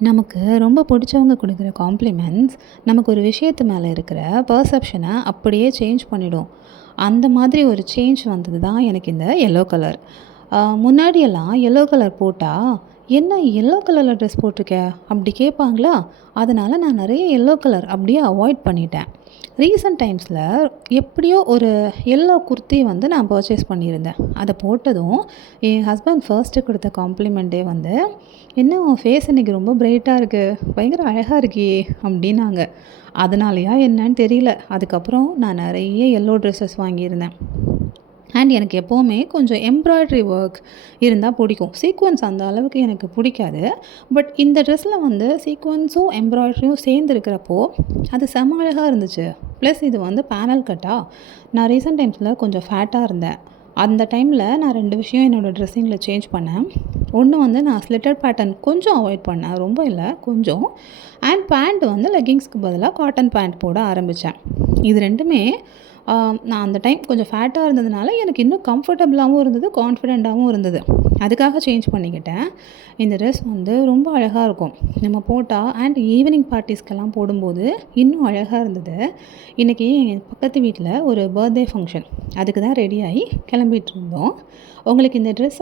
நமக்கு ரொம்ப பிடிச்சவங்க குடுக்குற காம்ப்ளிமெண்ட்ஸ், நமக்கு ஒரு விஷயத்து மேல இருக்கிற பெர்செப்ஷன அப்படியே சேஞ்ச் பண்ணிடும். அந்த மாதிரி ஒரு சேஞ்ச் வந்தது தான் எனக்கு இந்த எல்லோ கலர். முன்னாடியெல்லாம் எல்லோ கலர் போட்டா, "என்ன எல்லோ கலர்ல ட்ரெஸ் போட்டிருக்க?" அப்படி கேட்பாங்களா, அதனால நான் நெறைய எல்லோ கலர் அப்படியே அவாய்ட் பண்ணிட்டேன். ரீசென்ட் டைம்ஸில எப்படியோ ஒரு எல்லோ குர்த்தி வந்து நான் பர்ச்சேஸ் பண்ணியிருந்தேன். அத போட்டதும் என் ஹஸ்பண்ட் ஃபர்ஸ்ட்டு குடுத்த காம்ப்ளிமெண்ட்டே வந்து, "என்ன உன் ஃபேஸ் இன்னைக்கு ரொம்ப பிரைட்டா இருக்கு. பயங்கர அழகா இருக்கியே!" அப்டின்னாங்க. அதனாலயா என்னன்னு தெரியல. அதுக்கப்புறம் நான் நெறைய எல்லோ ட்ரெஸ்ஸஸ் வாங்கியிருந்தேன். அண்ட் எனக்கு எப்போவுமே கொஞ்சம் எம்ப்ராய்டரி ஒர்க் இருந்தா பிடிக்கும். சீக்வென்ஸ் அந்த அளவுக்கு எனக்கு பிடிக்காது. பட் இந்த ட்ரெஸ்ல வந்து சீக்வென்ஸும், எம்ப்ராய்டரியும் சேர்ந்து இருக்கிறப்போ, அது செம்ம அழகா இருந்துச்சு. ப்ளஸ் இது வந்து பேனல் கட்டா. நான் ரீசென்ட் டைம்ஸ்ல கொஞ்சம் ஃபேட்டா இருந்தேன். அந்த டைம்ல நான் 2 விஷயம் என்னோட ட்ரெஸ்ஸிங்கில சேஞ்ச் பண்ணேன். ஒண்ணு வந்து நான் ஸ்லிட்டட் பேட்டர்ன் கொஞ்சம் அவாய்ட் பண்ணேன். ரொம்ப இல்ல, கொஞ்சம். அண்ட் பேண்ட் வந்து லெக்கிங்ஸ்க்கு பதிலா காட்டன் பேண்ட் போட ஆரம்பிச்சேன். இது 2மே நான் அந்த டைம் கொஞ்சம் ஃபேட்டா இருந்ததுனால, எனக்கு இன்னும் கம்ஃபர்டபுளாவும் இருந்தது, கான்ஃபிடென்ட்டாவும் இருந்தது. அதுக்காக சேஞ்ச் பண்ணிக்கிட்டேன். இந்த ட்ரெஸ் வந்து ரொம்ப அழகா இருக்கும். நம்ம போட்டா அண்ட் ஈவினிங் பார்ட்டீஸ்க்கெல்லாம் போடும்போது இன்னும் அழகா இருந்தது. இன்னைக்கு என் பக்கத்து வீட்ல ஒரு பர்த்டே ஃபங்க்ஷன். அதுக்கு தான் ரெடி ஆயி கிளம்பிட்டுருந்தோம். உங்களுக்கு இந்த ட்ரெஸ்